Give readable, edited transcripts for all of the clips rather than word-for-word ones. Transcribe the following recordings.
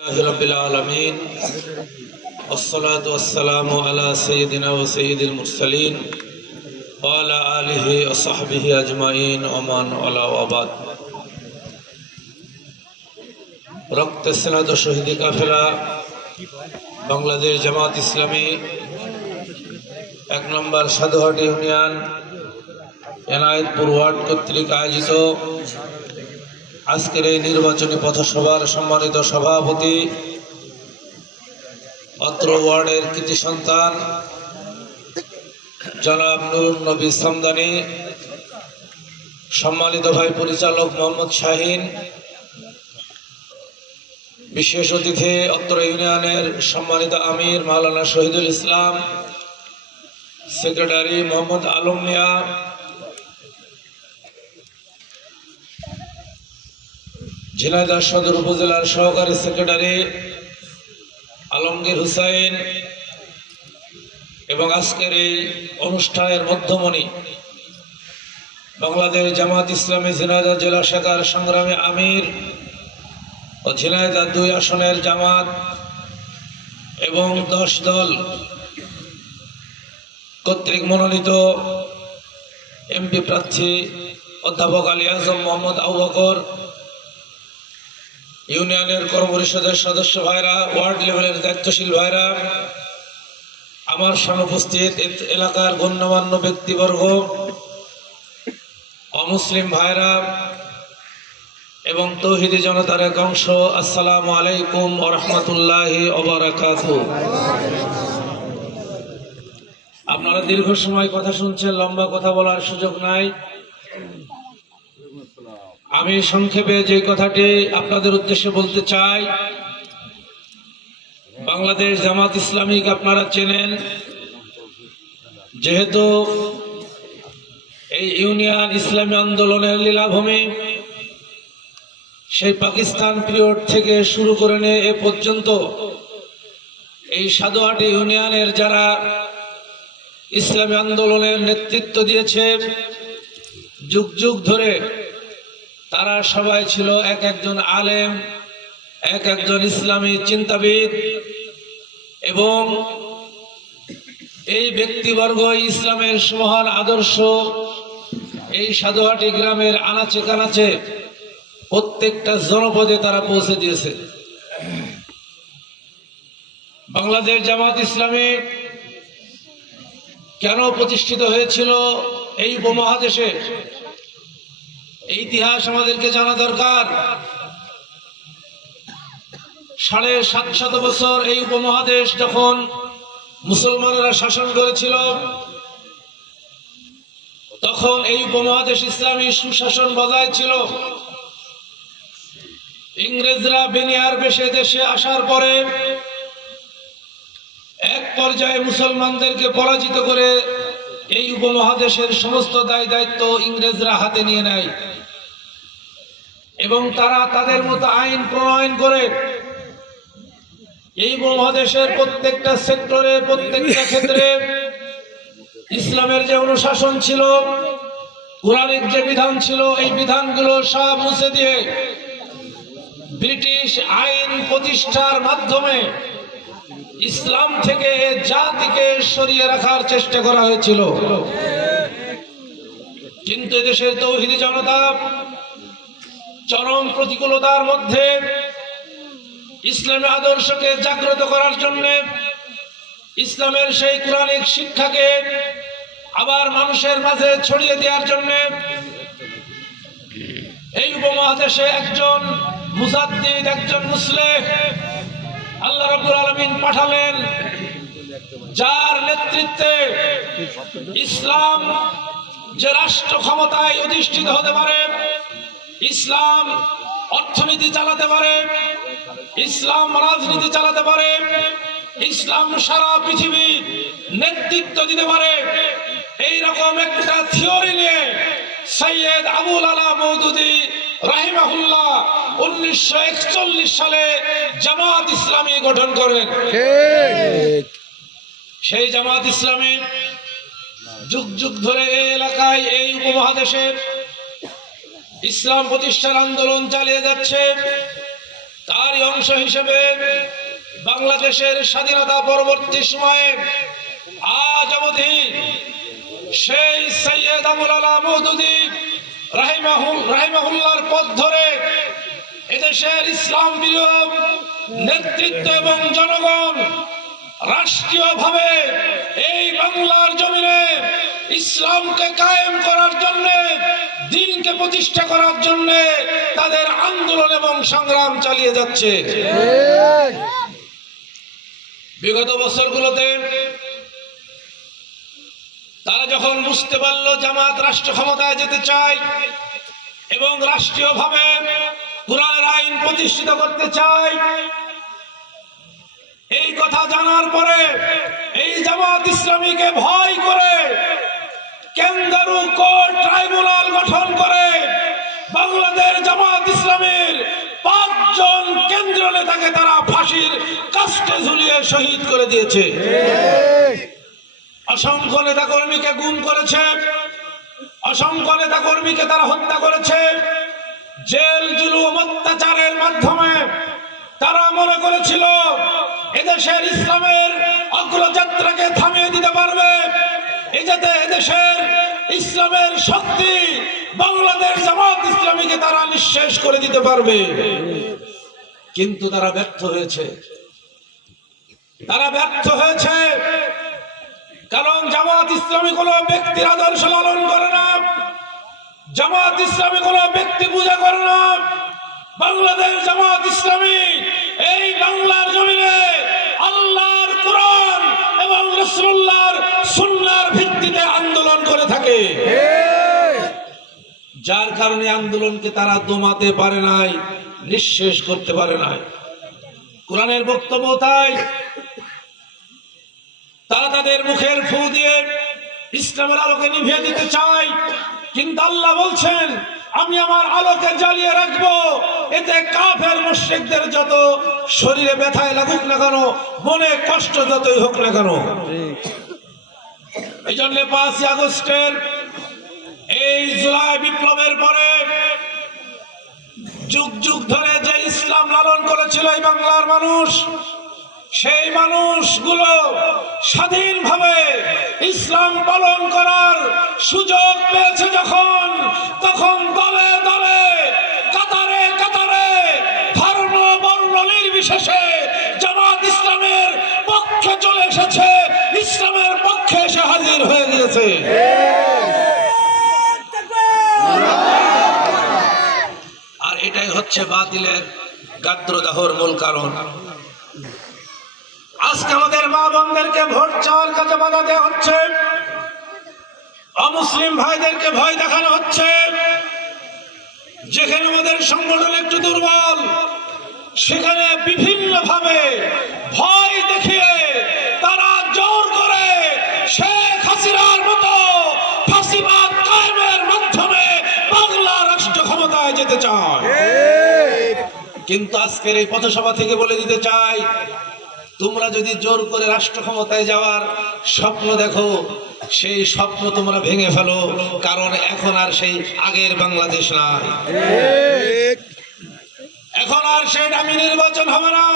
रब्बिल आलमीन वस्सलातु वस्सलामु अला सय्यिदिना व सय्यिदिल मुरसलीन व अला आलिहि व सहबिहि अजमाइन व मान वाला व बाद। रक्त सेनाद शहीदी काफिला बांग्लादेश জামাত ইসলামী 1 নম্বর সাধুহাটি ইউনিয়ন এনায়েতপুর ওয়ার্ড কর্তৃক আয়োজিত আজকের এই নির্বাচনী পথসভার সম্মানিত সভাপতি, অত্র ওয়ার্ডের কৃতি সন্তান জনাব নুরুন নবী সামদানি, সম্মানিত ভাই পরিচালক মোহাম্মদ শাহিন, বিশেষ অতিথি অত্র ইউনিয়নের সম্মানিত আমির মাওলানা শহীদুল ইসলাম, সেক্রেটারি মোহাম্মদ আলম মিয়া, ঝিনাইদহ সদর উপজেলার সহকারী সেক্রেটারি আলমগীর হুসাইন এবং আজকের এই অনুষ্ঠানের মধ্যমণি বাংলাদেশ জামাত ইসলামী ঝিনাইদহ জেলা শাখার সংগ্রামী আমির ও ঝিনাইদহ 2 আসনের জামাত এবং 10 দল কর্তৃক মনোনীত এমপি প্রার্থী অধ্যাপক আলী আজম মোহাম্মদ আবু বকর, ইউনিয়নের কর্মপরিষদের সদস্য ভাইরা, ওয়ার্ড লেভেলের দায়িত্বশীল ভাইরা, আমার সমুপস্থিত এলাকার গণ্যমান্য ব্যক্তিবর্গ, অমুসলিম ভাইরা এবং তৌহিদি জনতার এক অংশ, আসসালামু আলাইকুম ওয়া রাহমাতুল্লাহি ওয়া বারাকাতুহু। আপনারা দীর্ঘ সময় কথা শুনছেন, লম্বা কথা বলার সুযোগ নাই। আমি সংক্ষেপে যে কথাটি আপনাদের উদ্দেশ্যে বলতে চাই, বাংলাদেশ জামাত ইসলামীকে আপনারা চেনেন, যেহেতু এই ইউনিয়ন ইসলামী আন্দোলনের লীলাভূমি, সেই পাকিস্তান পিরিয়ড থেকে শুরু করে নিয়ে এ পর্যন্ত এই সাধুহাটি ইউনিয়নের যারা ইসলামী আন্দোলনের নেতৃত্ব দিয়েছে যুগ যুগ ধরে, তারা সবাই ছিল এক একজন আলেম, এক একজন ইসলামী চিন্তাবিদ, এবং এই ব্যক্তিবর্গ ইসলামের সুমহান আদর্শ এই সাধুহাটি গ্রামের আনাচে কানাচে প্রত্যেকটা জনপদে তারা পৌঁছে দিয়েছে। বাংলাদেশ জামাত ইসলামী কেন প্রতিষ্ঠিত হয়েছিল এই উপমহাদেশে, এই ইতিহাস আমাদেরকে জানা দরকার। 750 বছর এই উপমহাদেশ যখন মুসলমানেরা শাসন করেছিল, তখন এই উপমহাদেশ ইসলামী সুশাসন বজায় ছিল। ইংরেজরা বেনিয়ার বেশে দেশে আসার পরে এক পর্যায়ে মুসলমানদেরকে পরাজিত করে এই উপমহাদেশের সমস্ত দায় দায়িত্ব ইংরেজরা হাতে নিয়ে নেয় এবং তারা তাদের মতো আইন প্রণয়ন করে এই উপমহাদেশের প্রত্যেকটা সেক্টরে, প্রত্যেকটা ক্ষেত্রে ইসলামের যে অনুশাসন ছিল, কোরআনিক যে বিধান ছিল, এই বিধানগুলো সব মুছে দিয়ে ব্রিটিশ আইন প্রতিষ্ঠার মাধ্যমে ইসলাম থেকে জাতিকে সরিয়ে রাখার চেষ্টা করা হয়েছিল। কিন্তু দেশের তৌহিদি জনতা চরম প্রতিকূলতার মধ্যে ইসলামের আদর্শকে জাগ্রত করার জন্য, ইসলামের সেই কোরআনিক শিক্ষাকে আবার মানুষের মাঝে ছড়িয়ে দেওয়ার জন্য এই উপমহাদেশে একজন মুজাদ্দিদ, একজন মুসলিম আল্লাহ রাব্বুল আলামিন পাঠালেন, যার নেতৃত্বে ইসলাম যে রাষ্ট্র ক্ষমতায় অধিষ্ঠিত হতে পারে, ইসলাম অর্থনীতি চালাতে পারে, ইসলাম রাজনীতি চালাতে পারে, ইসলাম সারা পৃথিবী নেতৃত্ব দিতে পারে, এইরকম একটা থিওরি নিয়ে সৈয়দ আবুল আলা মওদুদী রাহিমাহুল্লাহ 1941 সালে জামাত ইসলামী গঠন করেন। সেই জামাত ইসলামী যুগ যুগ ধরে এই এলাকায়, এই উপমহাদেশে ইসলাম প্রতিষ্ঠার আন্দোলন চালিয়ে যাচ্ছে। তারই অংশ হিসেবে বাংলাদেশের স্বাধীনতা পরবর্তী সময়ে আজ অবধি সেই সৈয়দ আবুল আলা মওদুদী রাহিমাহুল্লাহর পথ ধরে এদেশের ইসলাম প্রিয় নেতৃত্ব এবং জনগণ রাষ্ট্রীয়ভাবে এই বাংলার জমিনে ইসলামকে কায়েম করার জন্য, দ্বীনকে প্রতিষ্ঠা করার জন্য তাদের আন্দোলন এবং সংগ্রাম চালিয়ে যাচ্ছে। বিগত বছরগুলোতে তারা যখন বুঝতে পারলো জামাত রাষ্ট্র ক্ষমতায় যেতে চায় এবং রাষ্ট্রীয়ভাবে কুরআনের আইন প্রতিষ্ঠিত করতে চায়, এই কথা জানার পরে এই জামাত ইসলামীকে ভয় করে ক্যাঙ্গারু কোর্ট ট্রাইব্যুনাল গঠন করে বাংলাদেশ জামাত ইসলামীর 5 জন কেন্দ্রীয় নেতাকে তারা ফাঁসির কাস্টে ঝুলিয়ে শহীদ করে দিয়েছে। অসংখ্য নেতা কর্মীকে গুম করেছে, অসংখ্য নেতা কর্মীকে তারা হত্যা করেছে। জেল জুলুম অত্যাচারের মাধ্যমে তারা মনে করেছিল এদেশের ইসলামের অগ্রযাত্রাকে থামিয়ে দিতে পারবে, এদেশের ইসলামের শক্তি বাংলাদেশ জামাত ইসলামীকে তারা নিঃশেষ করে দিতে পারবে। কিন্তু তারা ব্যর্থ হয়েছে, তারা ব্যর্থ হয়েছে। কারণ জামাত ইসলামী কোনো ব্যক্তির আদর্শ লালন করে না, জামাত ইসলামী কোনো ব্যক্তি পূজা করে না। বাংলাদেশ জামাত ইসলামী এই বাংলার জমিনে আল্লাহর কোরআন এবং রাসূলুল্লাহর সুন্নাহর ভিত্তিতে আন্দোলন করে থাকে, যার কারণে আন্দোলনকে তারা দমাতে পারে নাই, নিঃশেষ করতে পারে নাই। কোরআনের বক্তব্য তাই, তারা তাদের মুখের ফু দিয়ে ইসলামের আলোকে নিভিয়ে দিতে চায়, কিন্তু আল্লাহ বলছেন আমি আমার আলোকে জ্বালিয়ে রাখবো। এতে কাফের মুশরিকদের যত শরীরে ব্যথায় লাগুক না কেন, মনে কষ্ট যতই হোক না কেন। এই জন্য 5ই আগস্টের এই জুলাই বিপ্লবের পরে যুগ যুগ ধরে যে ইসলাম লালন করেছিল এই বাংলার মানুষ, সেই মানুষগুলো স্বাধীনভাবে ইসলাম পালন করার সুযোগ পেয়েছে যখন, তখন দলে দলে কাতারে কাতারে ধর্ম বর্ণ নির্বিশেষে জামাত ইসলামের পক্ষে চলে এসেছে, ইসলামের পক্ষে এসে হাজির হয়ে গিয়েছে। আর এটাই হচ্ছে বাতিলের গাত্রদাহর মূল কারণ। আজকে আমাদের মা বোনদেরকে ভোট চাওয়ার কাজে বাধা দেওয়া হচ্ছে, অমুসলিম ভাইদেরকে ভয় দেখানো হচ্ছে। যেখানে আমাদের সংগঠন একটু দুর্বল, সেখানে বিভিন্ন ভাবে ভয় দেখিয়ে তারা জোর করে শেখ হাসিনার মতো ফাঁসিবাদ কায়েমের মাধ্যমে বাংলা রাষ্ট্র ক্ষমতায় যেতে চায়। কিন্তু আজকের এই পথসভা থেকে বলে দিতে চাই, তোমরা যদি জোর করে রাষ্ট্র ক্ষমতায় যাওয়ার স্বপ্ন দেখো, সেই স্বপ্ন তোমরা ভেঙে ফেলো। কারণ এখন আর সেই আগের বাংলাদেশ নাই, এখন আর সেই দামি নির্বাচন হবে না,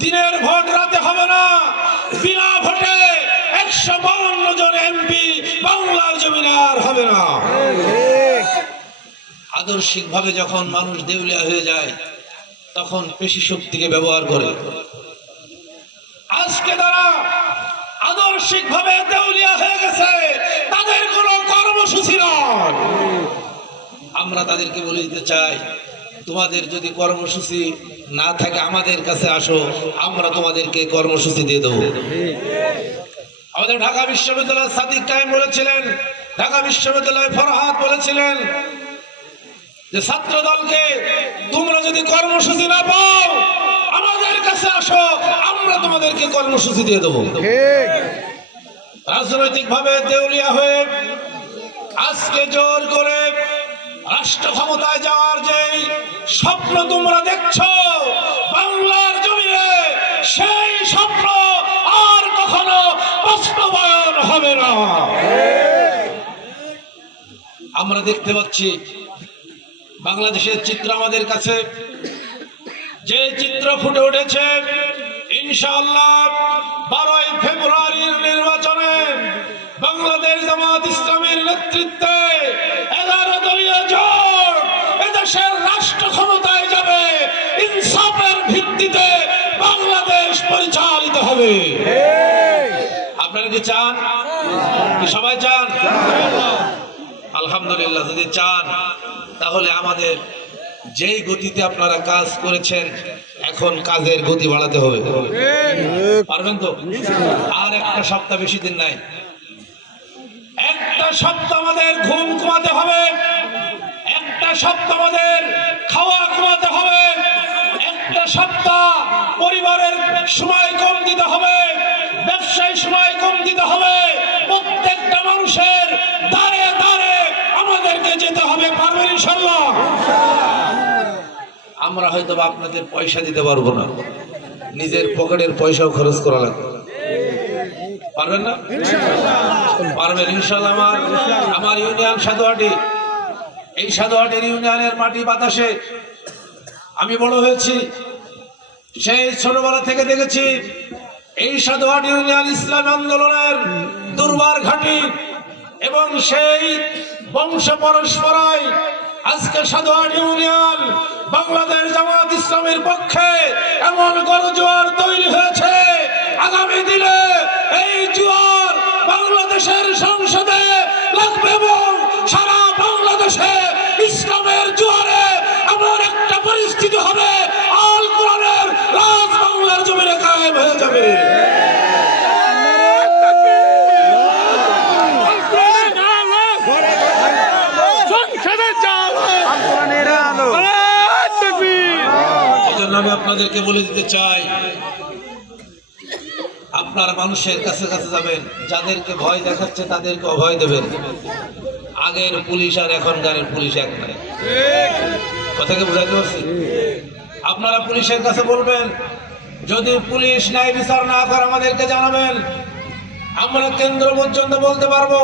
দিনের ভোট রাতে হবে না, বিনা ভোটে 152 জন এমপি বাংলার জমিনে আর হবে না। আদর্শিকভাবে যখন মানুষ দেউলিয়া হয়ে যায়, তখন পেশি শক্তিকে ব্যবহার করে। আজকে তারা আদর্শিকভাবে দেউলিয়া হয়ে গেছে, তাদের কোনো কর্মসূচি নয়। আমরা তাদেরকে বলে দিতে চাই, তোমাদের যদি কর্মসূচি না থাকে আমাদের কাছে আসো, আমরা তোমাদেরকে কর্মসূচি দিয়ে দেবো। আমাদের ঢাকা বিশ্ববিদ্যালয় সাদিক কায়েম বলেছিলেন, ঢাকা বিশ্ববিদ্যালয় ফরহাদ বলেছিলেন যে ছাত্র দলকে তোমরা যদি কর্মসূচি না পাও আমাদের কাছে আসো, আমরা তোমাদেরকে কর্মসূচি দিয়ে দেবো। রাজনৈতিক ভাবে দেউলিয়া হয়ে আজকে জোর করে রাষ্ট্র ক্ষমতায় যাওয়ার যে স্বপ্ন তোমরা দেখছো বাংলার জমিনে, সেই স্বপ্ন আর কখনো বাস্তবায়ন হবে না। আমরা দেখতে পাচ্ছি বাংলাদেশের চিত্র আমাদের কাছে, যে চিত্র ফুটে উঠেছে, ইনশাআল্লাহ 12ই ফেব্রুয়ারির নির্বাচনে বাংলাদেশ জামাত ইসলামীর নেতৃত্বে 11 দলীয় জোট এদেশের রাষ্ট্র ক্ষমতায় যাবে। ইনসাফের ভিত্তিতে বাংলাদেশ পরিচালিত হবে। আপনারা কি চান? কি সবাই চান? আলহামদুলিল্লাহ। যদি চান তাহলে আমাদের যেই গতিতে আপনারা কাজ করেছেন এখন কাজের গতি বাড়াতে হবে। পারবেন তো? আর একটা সপ্তাহ, বেশি দিন নাই। একটা সপ্তাহ আমাদের ঘুম কমাতে হবে, একটা সপ্তাহ আমাদের খাওয়া কমাতে হবে, একটা সপ্তাহ পরিবারের সময় কম দিতে হবে, ব্যবসায় সময় কম দিতে হবে, প্রত্যেকটা মানুষের দাঁড়ে দাঁড়ে আমাদেরকে যেতে হবে। পারবেন ইনশাআল্লাহ? আমরা হয়তো আপনাদের পয়সা দিতে পারবো না, নিজের পকেটের পয়সাও খরচ করা লাগবে। পারবেন না? পারবেন ইনশাআল্লাহ। আমার ইউনিয়ন সাধুহাটি, এই সাধুহাটির ইউনিয়নের মাটি বাতাসে আমি বড় হয়েছি। সেই ছোটবেলা থেকে দেখেছি এই সাধুহাটি ইউনিয়ন ইসলামী আন্দোলনের দুর্বার ঘাঁটি, এবং সেই বংশ পরস্পরায় আজকে সাধুহাটি ইউনিয়ন বাংলাদেশ জামাত ইসলামীর পক্ষে এমন গণজোয়ার তৈরি হয়েছে। আগামী দিনে এই জোয়ার বাংলাদেশের সংসদে লাগবে এবং সারা বাংলাদেশে ইসলামের জোয়ারে এমন একটা পরিস্থিতি হবে, আল কোরআনের রাজ বাংলার জমিনে কায়েম হয়ে যাবে। আমি আপনাদেরকে বলে দিতে চাই, আপনারা মানুষের কাছে কাছে যাবেন, যাদেরকে ভয় দেখাচ্ছে তাদেরকে অভয় দেবেন। আগের পুলিশ আর এখনকার পুলিশ এক নয়। কথাকে বুঝাইতে পারছি? আপনারা পুলিশের কাছে বলবেন, যদি পুলিশ ন্যায় বিচার না করে আমাদেরকে জানাবেন, আমরা কেন্দ্র পর্যন্ত বলতে পারবো।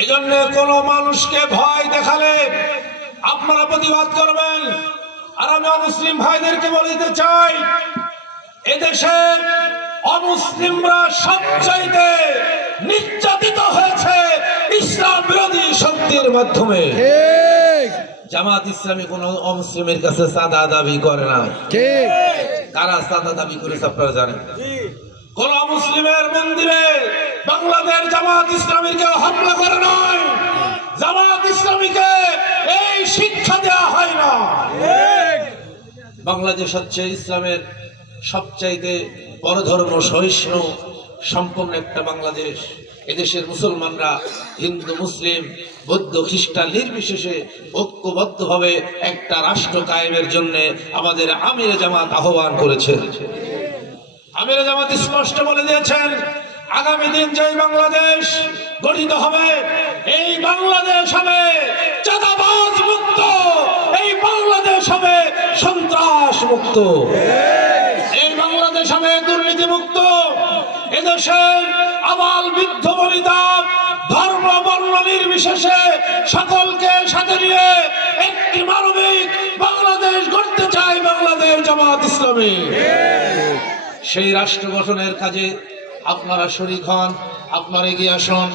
এই জন্য কোনো মানুষকে ভয় দেখালে আপনারা প্রতিবাদ করবেন। আর আমি অমুসলিম ভাইদেরকে বলতে চাই, এদেশে অমুসলিমরা সবচাইতে নির্যাতিত হয়েছে ইসলাম বিরোধী শক্তির মাধ্যমে। জামাত ইসলামী কোন অমুসলিমের কাছে চাঁদা দাবি করে না। কারা চাঁদা দাবি করেছে আপনারা জানেন? কোন মুসলিমের মন্দিরে বাংলাদেশ জামাত ইসলামীর কেউ হামলা করে নয়। জামাত ইসলামীকে এই শিক্ষা দেওয়া হয় না। বাংলাদেশ হচ্ছে ইসলামের সবচাইতে বড় ধর্ম সহিষ্ণু সম্পন্ন একটা বাংলাদেশ। এদেশের মুসলমানরা হিন্দু, মুসলিম, বৌদ্ধ, খ্রিস্টান নির্বিশেষে ঐক্যবদ্ধভাবে একটা রাষ্ট্র কায়েমের জন্য আমাদের আমিরে জামাত আহ্বান করেছেন। আমিরে জামাত স্পষ্ট বলে দিয়েছেন, আগামী দিন যেই বাংলাদেশ গঠিত হবে, এই বাংলাদেশ হবে চাঁদাবাজ মুক্ত, এই বাংলাদেশ হবে সন্ত্রাস মুক্ত, এই বাংলাদেশ হবে দুর্নীতি মুক্ত। এদেশের আবাল বৃদ্ধ বনিতা ধর্ম বর্ণ নির্বিশেষে সকলকে সাথে নিয়ে একটি মানবিক বাংলাদেশ গড়তে চায় বাংলাদেশ জামাত ইসলামী। সেই রাষ্ট্র গঠনের কাজে আপনারা শরীক হন, আপনারা এগিয়ে আসুন।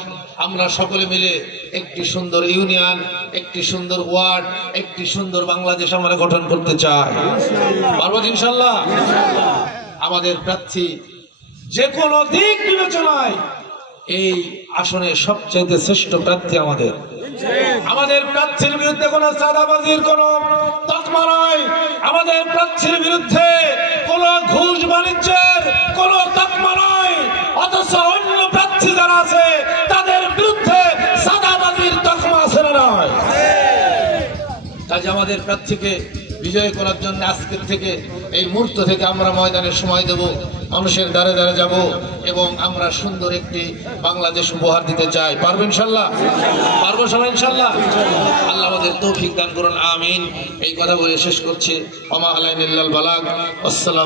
আমরা সকলে মিলে একটি সুন্দর ইউনিয়ন, একটি সুন্দর ওয়ার্ড, একটি সুন্দর বাংলাদেশ আমরা গঠন করতে চাই। পারবো ইনশাআল্লাহ? আমাদের প্রার্থী যে কোনো দিক বিবেচনায় এই আসনে সবচেয়ে শ্রেষ্ঠ প্রার্থী আমাদের। আমাদের প্রার্থীর বিরুদ্ধে কোনো চাঁদাবাজির কোনো তকমা নয়। আমাদের প্রার্থীর বিরুদ্ধে কোনো ঘুষ বাণিজ্যের কোনো তকমা নয়। অথচ অন্য প্রার্থী যারা আছে তাদের বিরুদ্ধে চাঁদাবাজির তকমা আছে না নয়? কাজে আমাদের প্রার্থীকে বিজয় করার জন্য আজকের থেকে, এই মুহূর্ত থেকে আমরা ময়দানে সময় দেব, মানুষের দ্বারে দ্বারে যাব এবং আমরা সুন্দর একটি বাংলাদেশ উপহার দিতে চাই। পারবো ইনশাআল্লাহ? পারবো সবাই ইনশাআল্লাহ? আল্লাহ আমাদের তৌফিক দান করুন, আমিন। এই কথা বলে শেষ করছি। ওমা আলাইনা ইল্লাল বালাগ। আসসালাম।